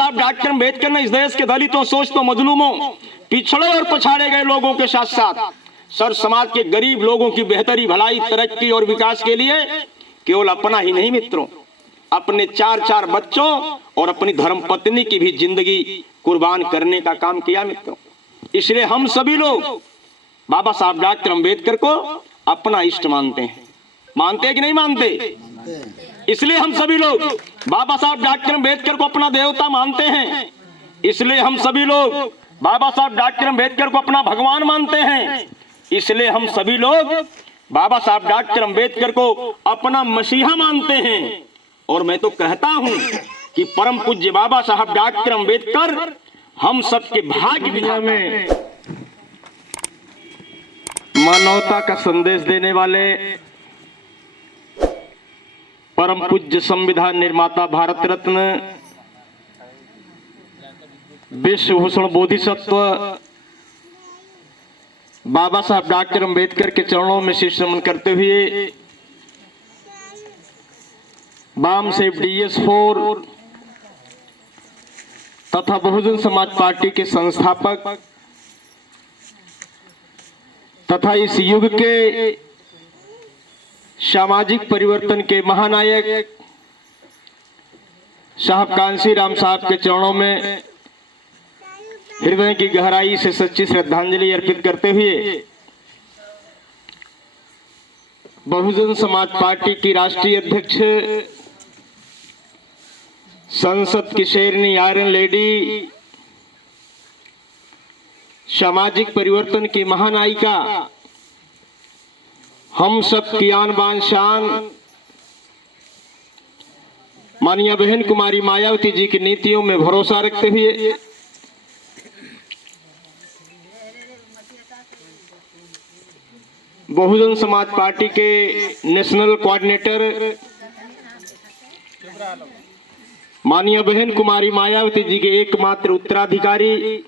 साहब डॉक्टर अम्बेडकर ने इस देश के दलितों, शोषितों, मजलूमों, पिछड़े और पछाड़े गए लोगों के साथ साथ सर समाज के गरीब लोगों की बेहतरी, भलाई, तरक्की और विकास के लिए केवल अपना ही नहीं मित्रों, अपने 4-4 बच्चों और अपनी धर्मपत्नी की भी जिंदगी कुर्बान करने का काम किया मित्रों। इसलिए हम सभी लोग बाबा साहब डॉक्टर अम्बेडकर को अपना इष्ट मानते हैं। मानते हैं कि नहीं मानते? इसलिए हम सभी लोग बाबा साहब डॉक्टर अम्बेडकर को अपना देवता मानते हैं। इसलिए हम सभी लोग बाबा साहब डॉक्टर अम्बेडकर को अपना भगवान मानते हैं। इसलिए हम सभी लोग बाबा साहब डॉक्टर अम्बेडकर को अपना मसीहा मानते हैं। और मैं तो कहता हूं कि परम पूज्य बाबा साहब डॉक्टर अम्बेडकर हम सबके भाग्य विधाता में मानवता का संदेश देने वाले परम पूज्य संविधान निर्माता, भारत रत्न, विश्व भूषण बोधिसत्व बाबा साहब डॉक्टर अम्बेडकर के चरणों में शीश नमन करते हुए बाम सेफ DS4 तथा बहुजन समाज पार्टी के संस्थापक तथा इस युग के सामाजिक परिवर्तन के महानायक साहब कांसी राम साहब के चरणों में हृदय की गहराई से सच्ची श्रद्धांजलि अर्पित करते हुए बहुजन समाज पार्टी की राष्ट्रीय अध्यक्ष, संसद की शेरनी, आयरन लेडी, सामाजिक परिवर्तन की महानायिका, हम सब की आन बान शान माननीय बहन कुमारी मायावती जी की नीतियों में भरोसा रखते हुए बहुजन समाज पार्टी के नेशनल कोऑर्डिनेटर माननीय बहन कुमारी मायावती जी के एकमात्र उत्तराधिकारी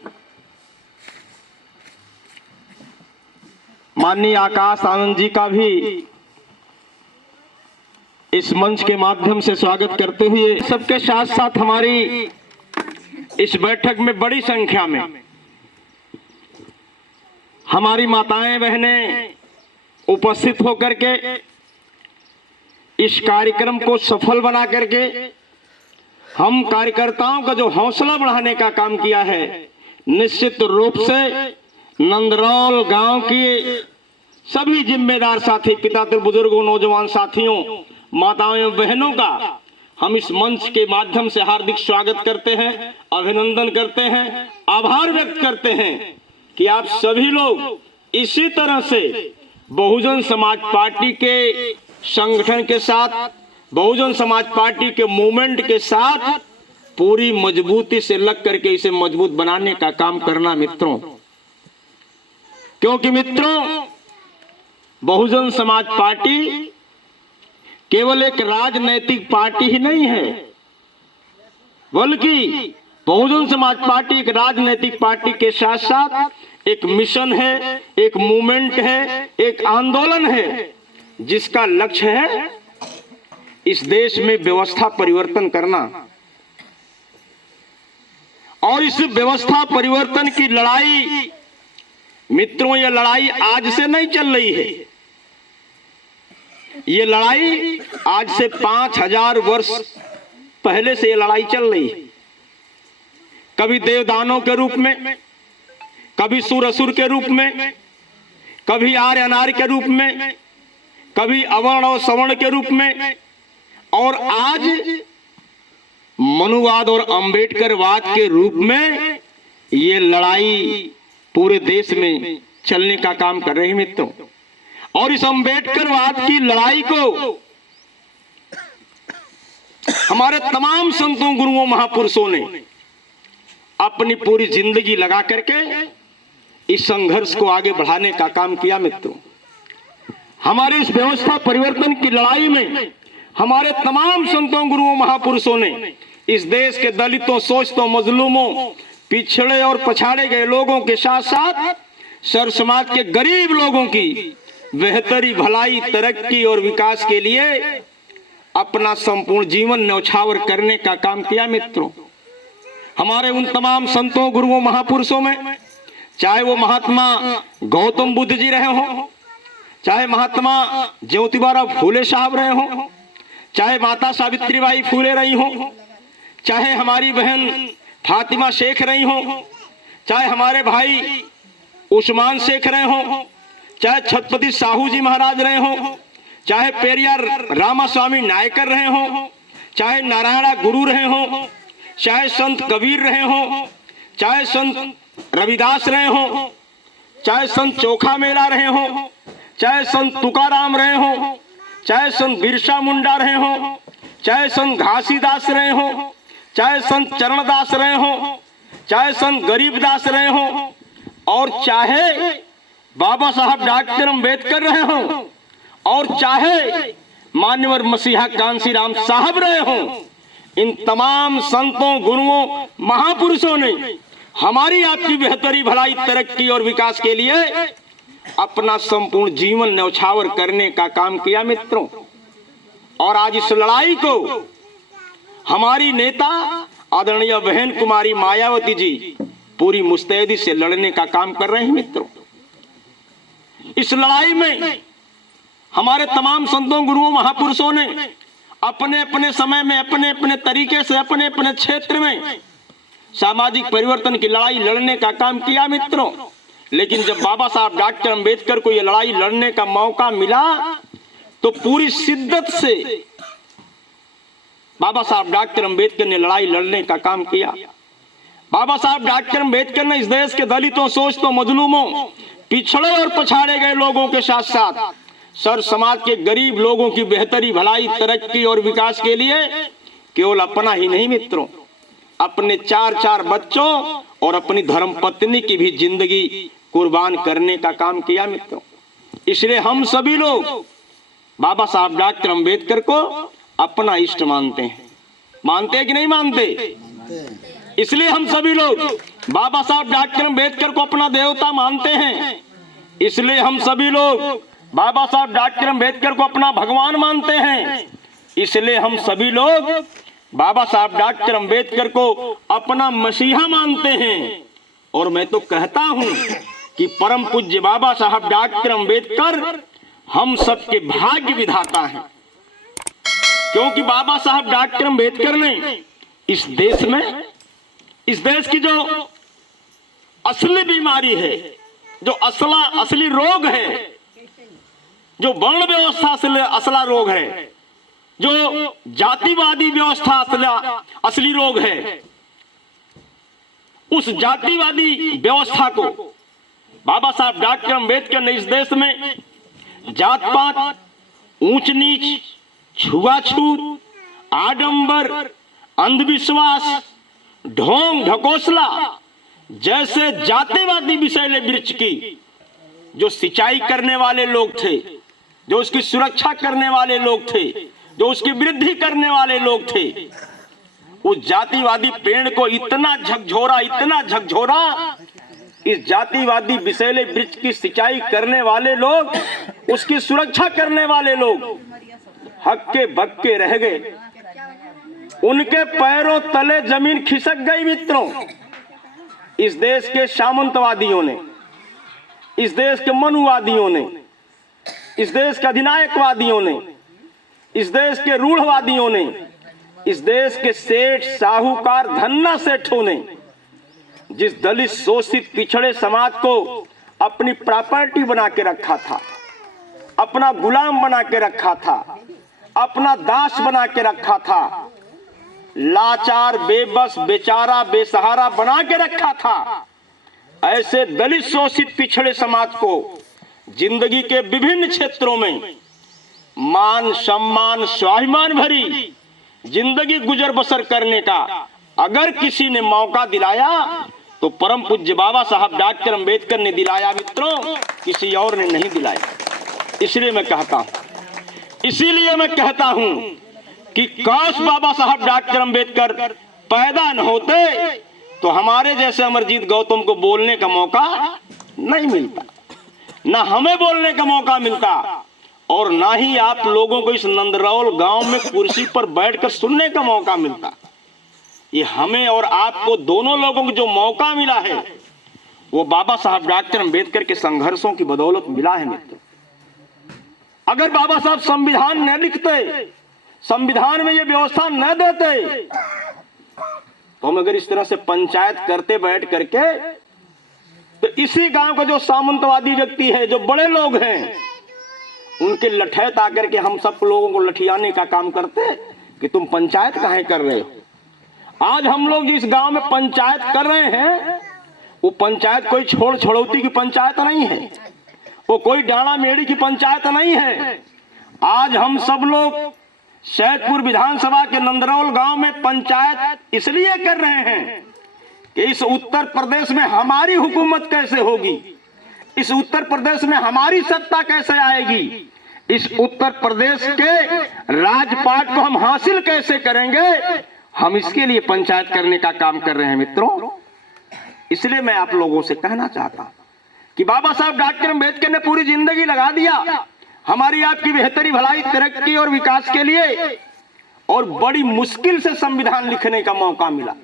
माननीय आकाश आनंद जी का भी इस मंच के माध्यम से स्वागत करते हुए सबके साथ साथ हमारी इस बैठक में बड़ी संख्या में हमारी माताएं, बहनें उपस्थित होकर के इस कार्यक्रम को सफल बना करके हम कार्यकर्ताओं का जो हौसला बढ़ाने का काम किया है, निश्चित रूप से नंदरौल गांव के सभी जिम्मेदार साथी, पितातर बुजुर्गों, नौजवान साथियों, माताओं, बहनों का हम इस मंच के माध्यम से हार्दिक स्वागत करते हैं, अभिनंदन करते हैं, आभार व्यक्त करते हैं कि आप सभी लोग इसी तरह से बहुजन समाज पार्टी के संगठन के साथ, बहुजन समाज पार्टी के मूवमेंट के साथ पूरी मजबूती से लग करके इसे मजबूत बनाने का काम करना मित्रों। क्योंकि मित्रों, बहुजन समाज पार्टी केवल एक राजनैतिक पार्टी ही नहीं है, बल्कि बहुजन समाज पार्टी एक राजनैतिक पार्टी के साथ साथ एक मिशन है, एक मूवमेंट है, एक आंदोलन है, जिसका लक्ष्य है इस देश में व्यवस्था परिवर्तन करना। और इस व्यवस्था परिवर्तन की लड़ाई मित्रों, यह लड़ाई आज से नहीं चल रही है। ये लड़ाई आज से 5000 वर्ष पहले से ये लड़ाई चल रही है। कभी देवदानों के रूप में, कभी सुर असुर के रूप में, कभी आर्य अनार्य के रूप में, कभी अवर्ण और सवर्ण के रूप में, और आज मनुवाद और अंबेडकरवाद के रूप में ये लड़ाई पूरे देश में चलने का काम कर रही मित्रों। और इस अंबेडकरवाद की लड़ाई को हमारे तमाम संतों, गुरुओं, महापुरुषों ने अपनी पूरी जिंदगी लगा करके इस संघर्ष को आगे बढ़ाने का काम किया मित्रों। हमारे इस व्यवस्था परिवर्तन की लड़ाई में हमारे तमाम संतों, गुरुओं, महापुरुषों ने इस देश के दलितों, शोषितों, मजलूमों, पिछड़े और पछाड़े गए लोगों के साथ साथ सर समाज के गरीब लोगों की बेहतरी, भलाई, तरक्की और विकास के लिए अपना संपूर्ण जीवन न्यौछावर करने का काम किया मित्रों। हमारे उन तमाम संतों, गुरुओं, महापुरुषों में, चाहे वो महात्मा गौतम बुद्ध जी रहे हों, चाहे महात्मा ज्योतिबा फूले साहब रहे हों, चाहे माता सावित्रीबाई फूले रही हों, चाहे हमारी बहन फातिमा शेख रही हों, चाहे हमारे भाई उस्मान शेख रहे हों, चाहे छत्रपति साहू जी महाराज रहे हों, चाहे पेरियार रामास्वामी नायकर रहे हों, चाहे नारायणा गुरु रहे हों, चाहे संत कबीर रहे हों, चाहे संत रविदास रहे हों, चाहे संत चोखा मेला रहे हों, चाहे संत तुकाराम रहे हों, चाहे संत बिरसा मुंडा रहे हों, चाहे संत घासीदास रहे हों, चाहे संत चरणदास रहे हों, चाहे संत गरीबदास रहे हों, और चाहे बाबा साहब डॉक्टर अम्बेडकर रहे हों, और चाहे मान्यवर मसीहा कांसीराम साहब रहे हों, इन तमाम संतों, गुरुओं, महापुरुषों ने हमारी आपकी बेहतरी, भलाई, तरक्की और विकास के लिए अपना संपूर्ण जीवन न्यौछावर करने का काम किया मित्रों। और आज इस लड़ाई को हमारी नेता आदरणीय बहन कुमारी मायावती जी पूरी मुस्तैदी से लड़ने का काम कर रहे हैं मित्रों। इस लड़ाई में हमारे तमाम संतों, गुरुओं, महापुरुषों ने अपने अपने समय में, अपने अपने तरीके से, अपने अपने क्षेत्र में सामाजिक परिवर्तन की लड़ाई लड़ने का काम किया मित्रों। लेकिन जब बाबा साहब डॉक्टर अम्बेडकर को यह लड़ाई लड़ने का मौका मिला तो पूरी शिद्दत से बाबा साहब डॉक्टर अम्बेडकर ने लड़ाई लड़ने का काम किया। बाबा साहब डॉक्टर अम्बेडकर ने इस देश के दलितों, शोषितों, मजलूमों, पिछड़े और पछाड़े गए लोगों के साथ साथ सर समाज के गरीब लोगों की बेहतरी, भलाई, तरक्की और विकास के लिए केवल अपना ही नहीं मित्रों, अपने 4 बच्चों और अपनी धर्म पत्नी की भी जिंदगी कुर्बान करने का काम किया मित्रों। इसलिए हम सभी लोग बाबा साहब डॉक्टर अम्बेडकर को अपना इष्ट मानते हैं। मानते हैं कि नहीं मानते? इसलिए हम सभी लोग बाबा साहब डॉक्टर अम्बेडकर को अपना देवता मानते हैं। इसलिए हम सभी लोग बाबा साहब डॉक्टर अम्बेडकर को अपना भगवान मानते हैं। इसलिए हम सभी लोग बाबा साहब डॉक्टर अम्बेडकर को अपना मसीहा मानते हैं। और मैं तो कहता हूं कि परम पूज्य बाबा साहब डॉक्टर अम्बेडकर हम सबके भाग्य विधाता हैं, क्योंकि बाबा साहब डॉक्टर अम्बेडकर ने इस देश में, इस देश की जो असली बीमारी है, जो असली रोग है, जो वर्ण व्यवस्था से असला रोग है, जो जातिवादी व्यवस्था असली रोग है, उस जातिवादी व्यवस्था को बाबा साहब डॉक्टर अम्बेडकर ने इस देश में जात पात, ऊंच नीच, छुआछूत, आडंबर, अंधविश्वास, ढोंग ढकोसला जैसे जातिवादी विषैले वृक्ष की जो सिंचाई करने वाले लोग थे, जो उसकी सुरक्षा करने वाले लोग थे, जो उसकी वृद्धि करने वाले लोग थे, उस जातिवादी पेड़ को इतना झकझोरा, इस जातिवादी विषैले वृक्ष की सिंचाई करने वाले लोग, उसकी सुरक्षा करने वाले लोग हक्के बक्के रह गए। उनके पैरों तले जमीन खिसक गई मित्रों। इस देश के सामंतवादियों ने, इस देश के मनुवादियों ने, इस देश के अधिनायकवादियों ने, इस देश के रूढ़वादियों ने, इस देश के सेठ, साहूकार, धन्ना सेठों ने जिस दलित, शोषित, पिछड़े समाज को अपनी प्रॉपर्टी बना के रखा था, अपना गुलाम बना के रखा था, अपना दास बना के रखा था, लाचार, बेबस, बेचारा, बेसहारा बना के रखा था, ऐसे दलित, शोषित, पिछड़े समाज को जिंदगी के विभिन्न क्षेत्रों में मान, सम्मान, स्वाभिमान भरी जिंदगी गुजर बसर करने का अगर किसी ने मौका दिलाया तो परम पूज्य बाबा साहब डॉक्टर अम्बेडकर ने दिलाया मित्रों, किसी और ने नहीं दिलाया। इसलिए मैं कहता हूं कि काश बाबा साहब डॉक्टर अम्बेडकर पैदा न होते तो हमारे जैसे अमरजीत गौतम को बोलने का मौका नहीं मिलता, ना हमें बोलने का मौका मिलता, और ना ही आप लोगों को इस नंदरौल गांव में कुर्सी पर बैठकर सुनने का मौका मिलता। ये हमें और आपको दोनों लोगों को जो मौका मिला है वो बाबा साहब डॉक्टर अम्बेडकर के संघर्षों की बदौलत मिला है मित्र। अगर बाबा साहब संविधान न लिखते, संविधान में ये व्यवस्था न देते, तो हम अगर इस तरह से पंचायत करते बैठ करके, तो इसी गांव का जो सामंतवादी व्यक्ति है, जो बड़े लोग हैं, उनके लठैत आकर के हम सब लोगों को लठियाने का काम करते कि तुम पंचायत काहे कर रहे हो। आज हम लोग जिस गांव में पंचायत कर रहे हैं वो पंचायत कोई छोड़ छोड़ौती की पंचायत नहीं है, वो कोई डाड़ा मेड़ी की पंचायत नहीं है। आज हम सब लोग सैदपुर विधानसभा के नंदरौल गांव में पंचायत इसलिए कर रहे हैं कि इस उत्तर प्रदेश में हमारी हुकूमत कैसे होगी, इस उत्तर प्रदेश में हमारी सत्ता कैसे आएगी, इस उत्तर प्रदेश के राजपाट को हम हासिल कैसे करेंगे, हम इसके लिए पंचायत करने का काम कर रहे हैं मित्रों। इसलिए मैं आप लोगों से कहना चाहता हूं कि बाबा साहब डॉक्टर अम्बेडकर ने पूरी जिंदगी लगा दिया हमारी आपकी बेहतरी, भलाई, तरक्की और विकास के लिए, और बड़ी मुश्किल से संविधान लिखने का मौका मिला।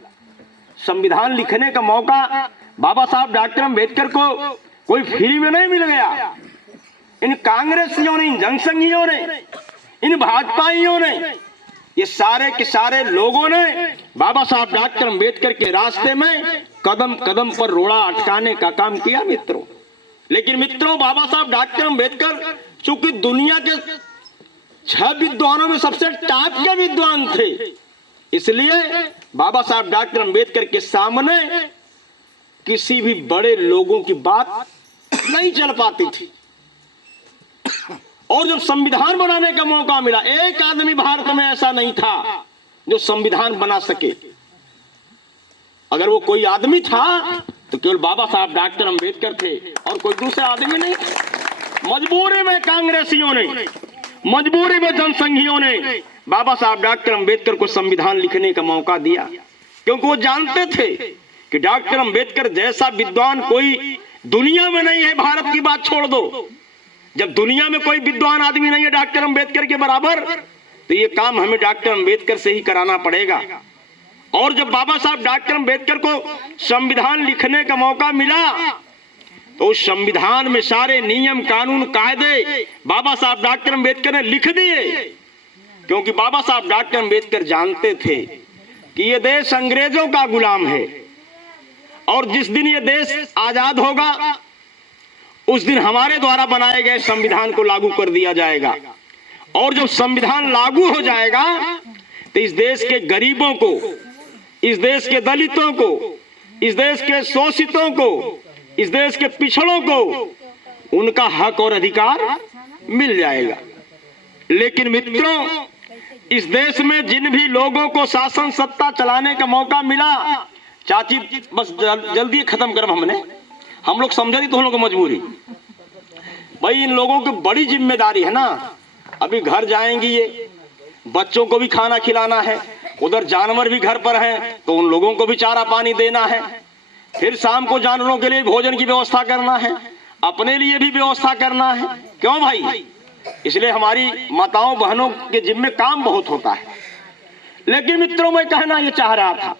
संविधान लिखने का मौका बाबा साहब डॉक्टर अम्बेडकर को कोई फ्री में नहीं मिल गया। इन कांग्रेसियों ने, इन जनसंघियों ने, इन भाजपाइयों ने, ये सारे के सारे लोगों ने बाबा साहब डॉक्टर अम्बेडकर के रास्ते में कदम कदम पर रोड़ा अटकाने का काम किया मित्रों। लेकिन मित्रों, बाबा साहब डॉक्टर अम्बेडकर चूंकि दुनिया के 6 विद्वानों में सबसे टॉप के विद्वान थे, इसलिए बाबा साहब डॉक्टर अम्बेडकर के सामने किसी भी बड़े लोगों की बात नहीं चल पाती थी। और जब संविधान बनाने का मौका मिला, एक आदमी भारत में ऐसा नहीं था जो संविधान बना सके। अगर वो कोई आदमी था तो केवल बाबा साहब डॉक्टर अम्बेडकर थे और कोई दूसरा आदमी नहीं। मजबूरी में कांग्रेसियों ने, मजबूरी में जनसंघियों ने बाबा साहब डॉक्टर अम्बेडकर को संविधान लिखने का मौका दिया, क्योंकि वो जानते थे कि डॉक्टर अम्बेडकर जैसा विद्वान कोई दुनिया में नहीं है। भारत की बात छोड़ दो, जब दुनिया में कोई विद्वान आदमी नहीं है डॉक्टर अम्बेडकर के बराबर, तो ये काम हमें डॉक्टर अम्बेडकर से ही कराना पड़ेगा। और जब बाबा साहब डॉक्टर अम्बेडकर को संविधान लिखने का मौका मिला, तो उस संविधान में सारे नियम, कानून, कायदे बाबा साहब डॉक्टर अम्बेडकर ने लिख दिए, क्योंकि बाबा साहब डॉक्टर अम्बेडकर जानते थे कि ये देश अंग्रेजों का गुलाम है, और जिस दिन ये देश आजाद होगा उस दिन हमारे द्वारा बनाए गए संविधान को लागू कर दिया जाएगा। और जब संविधान लागू हो जाएगा तो इस देश के गरीबों को, इस देश के दलितों को, इस देश के शोषितों को, इस देश के पिछड़ों को उनका हक और अधिकार मिल जाएगा। लेकिन मित्रों, इस देश में जिन भी लोगों को शासन सत्ता चलाने का मौका मिला, चाची बस जल्दी खत्म कर, हम लोग समझा नहीं तो हम लोग को मजबूरी। भाई इन लोगों की बड़ी जिम्मेदारी है ना, अभी घर जाएंगी, ये बच्चों को भी खाना खिलाना है, उधर जानवर भी घर पर हैं तो उन लोगों को भी चारा पानी देना है, फिर शाम को जानवरों के लिए भोजन की व्यवस्था करना है, अपने लिए भी व्यवस्था करना है। क्यों भाई? इसलिए हमारी माताओं बहनों के जिम्मे काम बहुत होता है। लेकिन मित्रों, मैं कहना यह चाह रहा था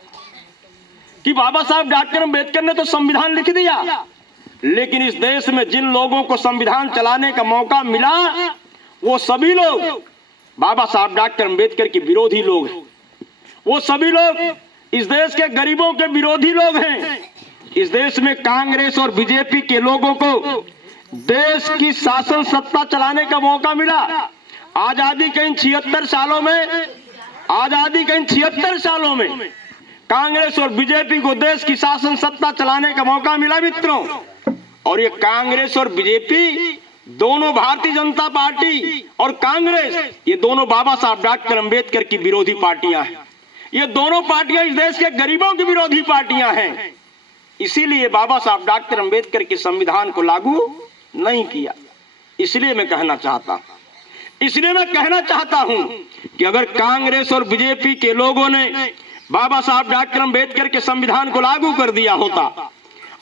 कि बाबा साहब डॉक्टर अम्बेडकर ने तो संविधान लिख दिया, लेकिन इस देश में जिन लोगों को संविधान चलाने का मौका मिला वो सभी लोग बाबा साहब डॉक्टर अम्बेडकर के विरोधी लोग हैं। वो सभी लोग इस देश के गरीबों के विरोधी लोग हैं। इस देश में कांग्रेस और बीजेपी के लोगों को देश की शासन सत्ता चलाने का मौका मिला। आजादी के इन 76 सालों में, आजादी के इन 76 सालों में कांग्रेस और बीजेपी को देश की शासन सत्ता चलाने का मौका मिला मित्रों। और ये कांग्रेस और बीजेपी दोनों, भारतीय जनता पार्टी और कांग्रेस, ये दोनों बाबा साहब डॉक्टर अम्बेडकर की विरोधी पार्टियां हैं। ये दोनों पार्टियां इस देश के गरीबों की विरोधी पार्टियां हैं। इसीलिए बाबा साहब डॉक्टर अम्बेडकर के संविधान को लागू नहीं किया। इसलिए मैं कहना चाहता हूं कि अगर कांग्रेस और बीजेपी के लोगों ने बाबा साहब डॉक्टर अम्बेडकर के संविधान को लागू कर दिया होता,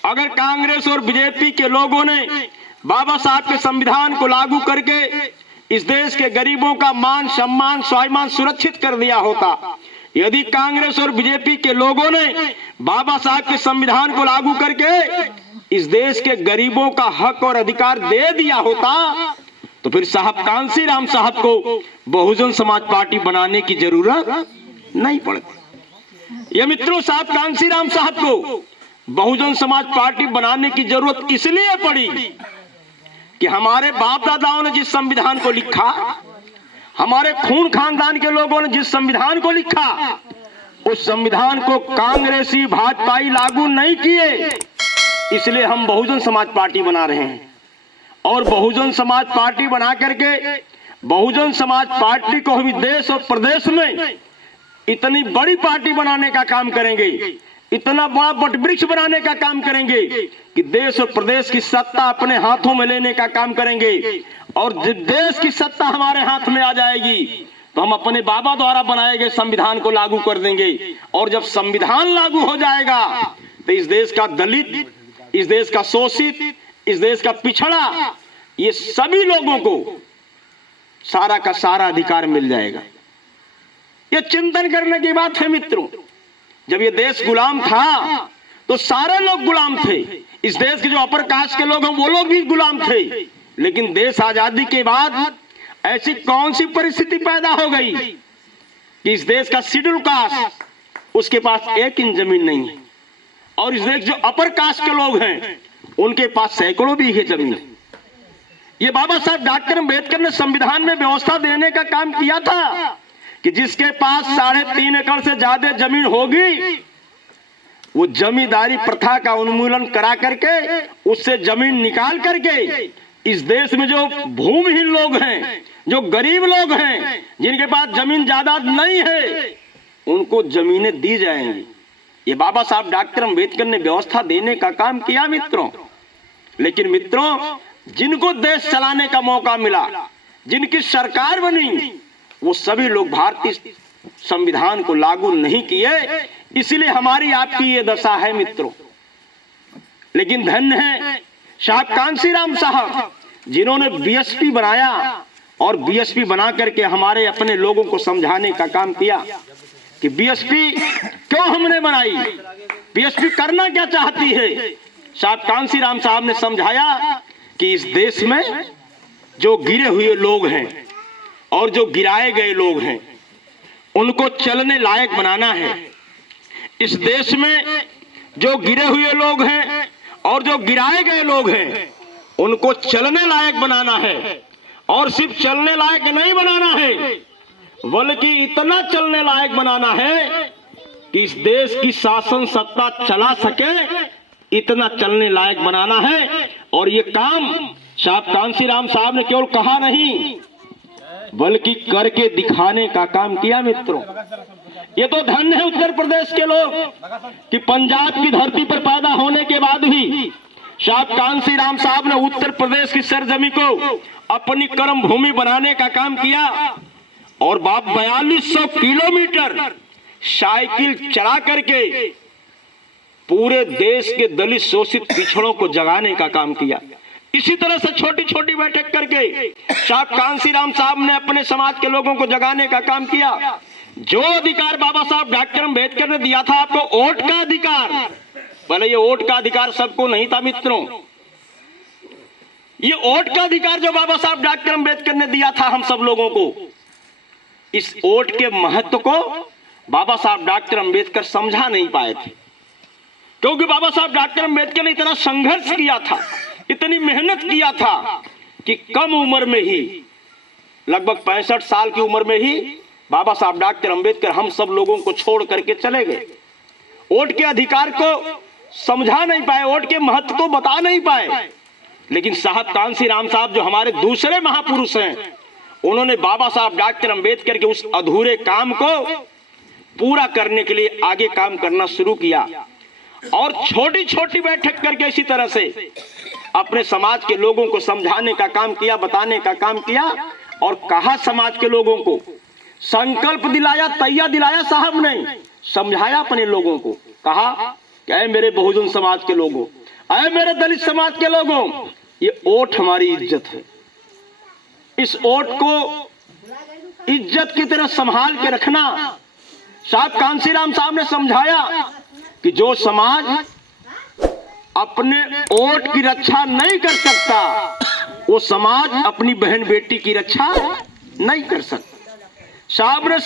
अगर कांग्रेस और बीजेपी के लोगों ने बाबा साहब के संविधान को लागू करके इस देश के गरीबों का मान सम्मान स्वाभिमान सुरक्षित कर दिया होता, यदि कांग्रेस और बीजेपी के लोगों ने बाबा साहब के संविधान को लागू करके इस देश के गरीबों का हक और अधिकार दे दिया होता तो फिर साहब कांशीराम साहब को बहुजन समाज पार्टी बनाने की जरूरत नहीं पड़ती। ये मित्रों, साहब कांशीराम साहब को बहुजन समाज पार्टी बनाने की जरूरत इसलिए पड़ी कि हमारे बाप दादाओं ने जिस संविधान को लिखा, हमारे खून खानदान के लोगों ने जिस संविधान को लिखा, उस संविधान को कांग्रेसी भाजपाई लागू नहीं किए। इसलिए हम बहुजन समाज पार्टी बना रहे हैं और बहुजन समाज पार्टी बना करके बहुजन समाज पार्टी को हम देश और प्रदेश में इतनी बड़ी पार्टी बनाने का काम करेंगे, इतना बड़ा वटवृक्ष बनाने का काम करेंगे कि देश और प्रदेश की सत्ता अपने हाथों में लेने का काम करेंगे। और जब देश की सत्ता हमारे हाथ में आ जाएगी तो हम अपने बाबा द्वारा बनाए गए संविधान को लागू कर देंगे। और जब संविधान लागू हो जाएगा तो इस देश का दलित, इस देश का शोषित, इस देश का पिछड़ा, ये सभी लोगों को सारा का सारा अधिकार मिल जाएगा। ये चिंतन करने की बात है मित्रों। जब ये देश गुलाम था तो सारे लोग गुलाम थे। इस देश के जो अपर कास्ट के लोग हैं वो लोग भी गुलाम थे। लेकिन देश आजादी के बाद ऐसी कौन सी परिस्थिति पैदा हो गई कि इस देश का शेड्यूल कास्ट, उसके पास 1 इंच जमीन नहीं है, और इस देश जो अपर कास्ट के लोग हैं उनके पास सैकड़ों बीघे जमीन। ये बाबा साहब डॉक्टर अम्बेडकर ने संविधान में व्यवस्था देने का काम किया था कि जिसके पास 3.5 एकड़ से ज्यादा जमीन होगी वो जमींदारी प्रथा का उन्मूलन करा करके उससे जमीन निकाल करके इस देश में जो भूमिहीन लोग हैं, जो गरीब लोग हैं, जिनके पास जमीन जायदाद नहीं है, उनको जमीनें दी जाएंगी। ये बाबा साहब डॉक्टर अम्बेडकर ने व्यवस्था देने का काम किया मित्रों। लेकिन मित्रों, जिनको देश चलाने का मौका मिला, जिनकी सरकार बनी, वो सभी लोग भारतीय संविधान को लागू नहीं किए। इसलिए हमारी आपकी ये दशा है मित्रों। लेकिन धन्य है साहब कांशीराम साहब, जिन्होंने बीएसपी बनाया और बीएसपी बना करके हमारे अपने लोगों को समझाने का काम किया कि बीएसपी क्यों हमने बनाई, बीएसपी करना क्या चाहती है। साहब कांशीराम साहब ने समझाया कि इस देश में जो गिरे हुए लोग हैं और जो गिराए गए लोग हैं उनको चलने लायक बनाना है। इस देश में जो गिरे हुए लोग हैं और जो गिराए गए लोग हैं उनको चलने लायक बनाना है। और सिर्फ चलने लायक नहीं बनाना है, बल्कि इतना चलने लायक बनाना है कि इस देश की शासन सत्ता चला सके, इतना चलने लायक बनाना है। और ये काम साहब कांशीराम साहब ने केवल कहा नहीं बल्कि करके दिखाने का काम किया मित्रों। ये तो धन्य है उत्तर प्रदेश के लोग कि पंजाब की धरती पर पैदा होने के बाद भी साहब कांशीराम साहब ने उत्तर प्रदेश की सरजमी को अपनी कर्म भूमि बनाने का काम किया। और बाप 4200 किलोमीटर साइकिल चला करके पूरे देश के दलित शोषित पिछड़ों को जगाने का काम किया। इसी तरह से छोटी छोटी बैठक करके साहब कांशीराम साहब ने अपने समाज के लोगों को जगाने का काम किया। जो अधिकार बाबा साहब डॉक्टर अम्बेडकर ने दिया था आपको, वोट का अधिकार, भले ये वोट का अधिकार सबको नहीं था मित्रों, ये वोट का अधिकार जो बाबा साहब डॉक्टर अम्बेडकर ने दिया था हम सब लोगों को, इस वोट के महत्व को बाबा साहब डॉक्टर अम्बेडकर समझा नहीं पाए थे। क्योंकि बाबा साहब डॉक्टर अम्बेडकर ने इतना संघर्ष किया था, इतनी मेहनत किया था कि कम उम्र में ही, लगभग 65 साल की उम्र में ही बाबा साहब डॉक्टर अम्बेडकर हम सब लोगों को छोड़ करके चले गए। वोट के अधिकार को समझा नहीं पाए, वोट के महत्व को बता नहीं पाए। लेकिन साहब कांशीराम साहब जो हमारे दूसरे महापुरुष हैं, उन्होंने बाबा साहब डॉक्टर अम्बेडकर के उस अधूरे काम को पूरा करने के लिए आगे काम करना शुरू किया। और छोटी छोटी बैठक करके इसी तरह से अपने समाज के लोगों को समझाने का काम किया, बताने का काम किया। और कहा समाज के लोगों को, संकल्प दिलाया, तैयार दिलाया साहब ने, समझाया अपने लोगों को, कहा कि ऐ मेरे बहुजन समाज के लोगों, ऐ मेरे दलित समाज के लोगों, ये वोट हमारी इज्जत है। इस वोट को इज्जत की तरह संभाल के रखना, साहब कांसीराम साहब ने समझाया कि जो समाज अपने वोट की रक्षा नहीं कर सकता, वो समाज अपनी बहन बेटी की रक्षा नहीं कर सकता। साहब ने